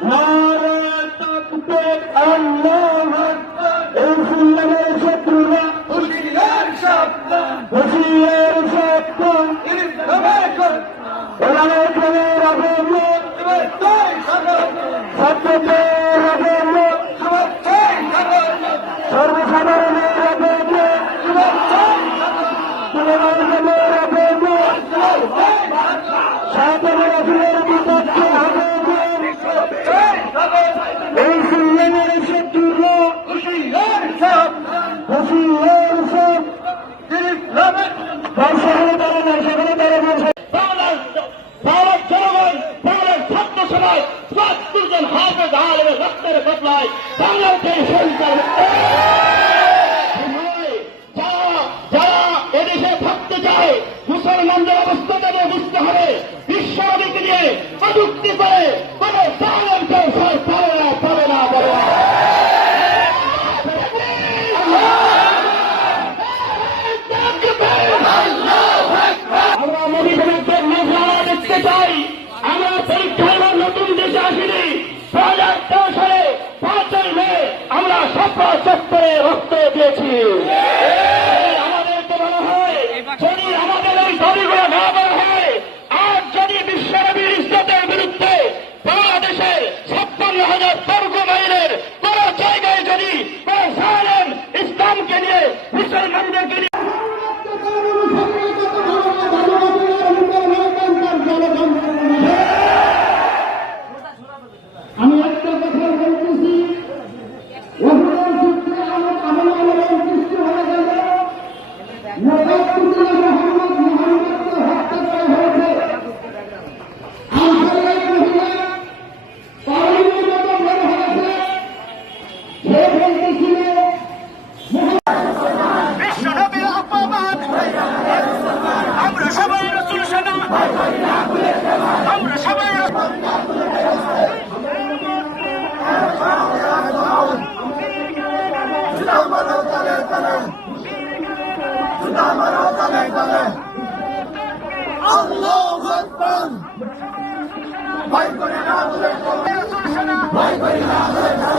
Nare takbir Allah. ব্যবসাগুলো তারা ব্যবসাগুলো তারা ব্যবসা বাংলার জনগণ বাংলার ছাত্র সমাজ চুয়াত্তরজন হাফেজ আলমের রক্তের বদলায় বাংলাকে শহীদ যারা যারা এদেশে থাকতে চায়, মুসলমানদের অবস্থাটাকে বুঝতে নিয়ে প্রযুক্তি করে কোনো সরকার দু হাজার তেরো সালে পাঁচই মে আমরা সফল। ভাই করে না ভাই করে না